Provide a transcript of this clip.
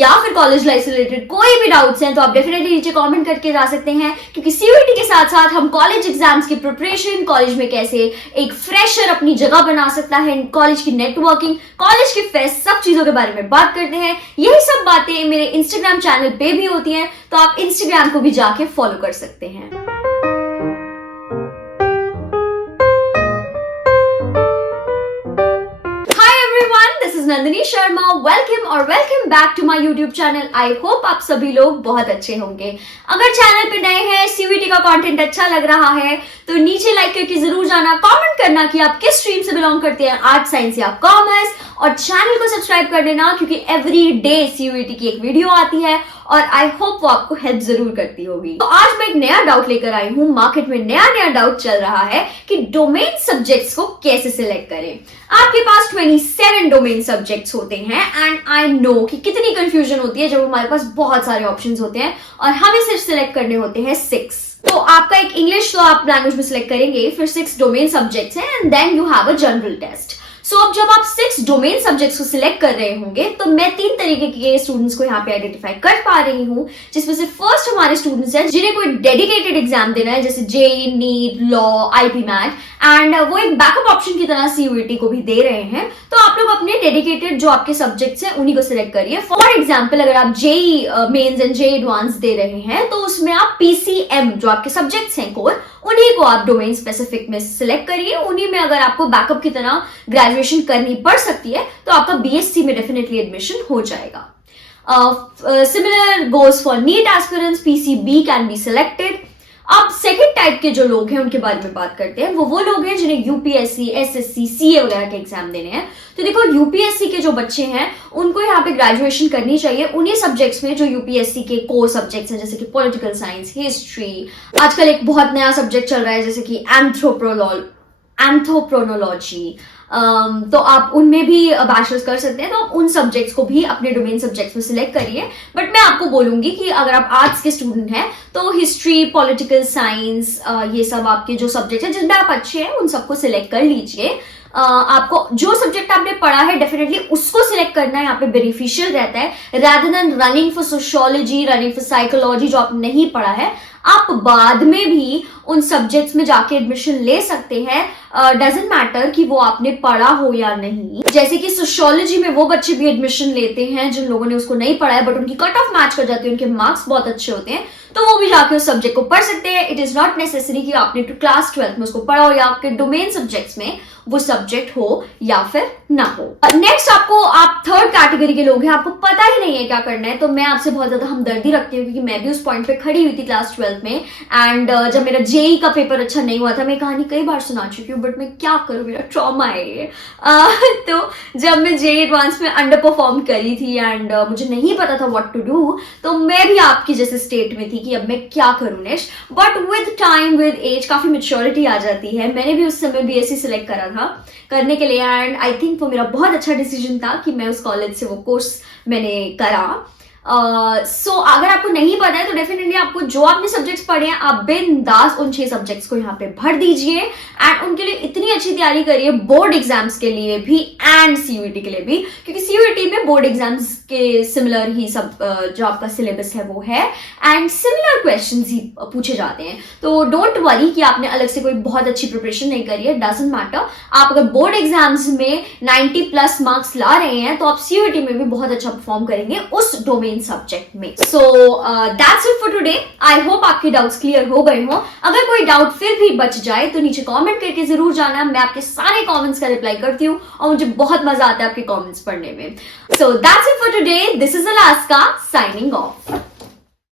या फिर college life से रिलेटेड कोई भी डाउट्स हैं तो आप डेफिनेटली नीचे कमेंट करके जा सकते हैं, क्योंकि सीयूईटी के साथ साथ हम कॉलेज एग्जाम्स की प्रिपरेशन, कॉलेज में कैसे एक फ्रेशर अपनी जगह बना सकता है, कॉलेज की नेटवर्किंग, कॉलेज की फेस्ट, सब चीजों के बारे में बात करते हैं। यही सब बातें मेरे इंस्टाग्राम चैनल पे भी होती हैं, तो आप इंस्टाग्राम को भी जाके फॉलो कर सकते हैं। Nandini Sharma, welcome back to my YouTube channel. I hope आप सभी लोग बहुत अच्छे होंगे। अगर चैनल पे नए हैं, सीयूईटी का कंटेंट अच्छा लग रहा है तो नीचे लाइक करके जरूर जाना, कमेंट करना कि आप किस स्ट्रीम से बिलोंग करते हैं, आर्ट, साइंस या कॉमर्स, और चैनल को सब्सक्राइब कर देना क्योंकि एवरी डे सीयूईटी की एक वीडियो आती है और आई होप वो आपको हेल्प जरूर करती होगी। तो आज मैं एक नया डाउट लेकर आई हूँ। मार्केट में नया डाउट चल रहा है कि डोमेन सब्जेक्ट्स को कैसे सिलेक्ट करें। आपके पास 27 डोमेन सब्जेक्ट्स होते हैं एंड आई नो कि कितनी कंफ्यूजन होती है जब हमारे पास बहुत सारे ऑप्शंस होते हैं और हमें सिर्फ सिलेक्ट करने होते हैं 6। तो आपका एक इंग्लिश तो आप लैंग्वेज में सिलेक्ट करेंगे, फिर 6 डोमेन सब्जेक्ट्स हैं and then you have a general test. So अब जब आप 6 डोमेन सब्जेक्ट्स को सिलेक्ट कर रहे होंगे तो मैं 3 तरीके के स्टूडेंट्स को यहाँ पे आइडेंटिफाई कर पा रही हूँ, जिसमें से फर्स्ट हमारे स्टूडेंट्स हैं जिन्हें कोई डेडिकेटेड एग्जाम देना है, जैसे JEE, NEET, law, IPMAT, and वो एक बैकअप ऑप्शन की तरह सीयूईटी को भी दे रहे हैं। तो आप लोग अपने डेडिकेटेड जो आपके सब्जेक्ट्स हैं उन्हीं को सिलेक्ट करिए। फॉर एग्जाम्पल अगर आप JEE mains and JEE advance दे रहे हैं तो उसमें आप पीसीएम जो आपके सब्जेक्ट्स हैं कोर, उन्हीं को आप डोमेन स्पेसिफिक में सिलेक्ट करिए। उन्हीं में अगर आपको बैकअप की तरह ग्रेजुएशन करनी पड़ सकती है तो आपका बीएससी में डेफिनेटली एडमिशन हो जाएगा। Similar goes for NEET aspirants, PCB can be selected. अब सेकंड टाइप के जो लोग हैं उनके बारे में बात करते हैं। वो लोग हैं जिन्हें यूपीएससी, एसएससी, सीए वगैरह के एग्जाम देने हैं। तो देखो, यूपीएससी के जो बच्चे हैं उनको यहाँ पे ग्रेजुएशन करनी चाहिए उन्हीं सब्जेक्ट्स में जो यूपीएससी के कोर सब्जेक्ट्स हैं, जैसे कि पॉलिटिकल साइंस, हिस्ट्री। आजकल एक बहुत नया सब्जेक्ट चल रहा है जैसे कि एंथ्रोपोनोलॉजी। तो आप उनमें भी बैचलर्स कर सकते हैं। तो उन सब्जेक्ट्स को भी अपने डोमेन सब्जेक्ट्स में सिलेक्ट करिए। बट मैं आपको बोलूंगी कि अगर आप आर्ट्स के स्टूडेंट हैं तो हिस्ट्री, पॉलिटिकल साइंस, ये सब आपके जो सब्जेक्ट हैं जिनमें आप अच्छे हैं उन सबको सिलेक्ट कर लीजिए। आपको जो सब्जेक्ट आपने पढ़ा है डेफिनेटली उसको सिलेक्ट करना यहाँ पे बेनिफिशियल रहता है, rather than running for sociology, running for psychology जो आप नहीं पढ़ा है। आप बाद में भी उन सब्जेक्ट्स में जाके एडमिशन ले सकते हैं, डजंट मैटर कि वो आपने पढ़ा हो या नहीं। जैसे कि सोशियोलॉजी में वो बच्चे भी एडमिशन लेते हैं जिन लोगों ने उसको नहीं पढ़ा है बट उनकी कट ऑफ मैच कर जाती है, उनके मार्क्स बहुत अच्छे होते हैं, तो वो भी जाके उस सब्जेक्ट को पढ़ सकते हैं। इट इज नॉट नेसेसरी कि आपने क्लास 12 में उसको पढ़ा हो या आपके डोमेन सब्जेक्ट्स में वो सब्जेक्ट हो या फिर ना हो। नेक्स्ट आप थर्ड कैटेगरी के लोग हैं, आपको पता ही नहीं है क्या करना है। तो मैं आपसे बहुत ज्यादा हमदर्दी रखती हूँ क्योंकि मैं भी उस पॉइंट पे खड़ी हुई थी क्लास 12 में। एंड जब मेरा जेईई का पेपर अच्छा नहीं हुआ था, मैं कहानी कई बार सुना चुकी हूँ बट मैं क्या करूँ, मेरा ट्रॉमा है ये। तो जब मैं जेईई एडवांस में अंडर परफॉर्म करी थी एंड मुझे नहीं पता था व्हाट टू डू, तो मैं भी आपकी जैसे स्टेट में थी कि अब मैं क्या करूँ next. But with time, with age काफी मेच्योरिटी आ जाती है। मैंने भी उस समय बीएससी सिलेक्ट करा था करने के लिए एंड आई थिंक वो मेरा बहुत अच्छा डिसीजन था कि मैं उस कॉलेज से वो कोर्स मैंने करा। सो अगर आपको नहीं पता है तो डेफिनेटली आपको जो आपने सब्जेक्ट्स पढ़े हैं आप बिंदास उन 6 सब्जेक्ट्स को यहाँ पे भर दीजिए एंड उनके लिए इतनी अच्छी तैयारी करिए, बोर्ड एग्जाम्स के लिए भी एंड सीयूईटी के लिए भी, क्योंकि सीयूईटी में बोर्ड एग्जाम्स के सिमिलर ही सब जो आपका सिलेबस है वो है एंड सिमिलर क्वेश्चंस ही पूछे जाते हैं। तो डोंट वरी कि आपने अलग से कोई बहुत अच्छी प्रिपरेशन नहीं करी है, डजंट मैटर। आप अगर बोर्ड एग्जाम्स में 90+ मार्क्स ला रहे हैं तो आप सीयूईटी में भी बहुत अच्छा परफॉर्म करेंगे उस डोमेन सब्जेक्ट में। So that's it for today. I hope आपके डाउट्स क्लियर हो गए हो। अगर कोई डाउट फिर भी बच जाए तो नीचे कमेंट करके जरूर जाना, मैं आपके सारे कमेंट्स का रिप्लाई करती हूँ और मुझे बहुत मजा आता है आपके कमेंट्स पढ़ने में। So that's it for today. This is Alaska signing off.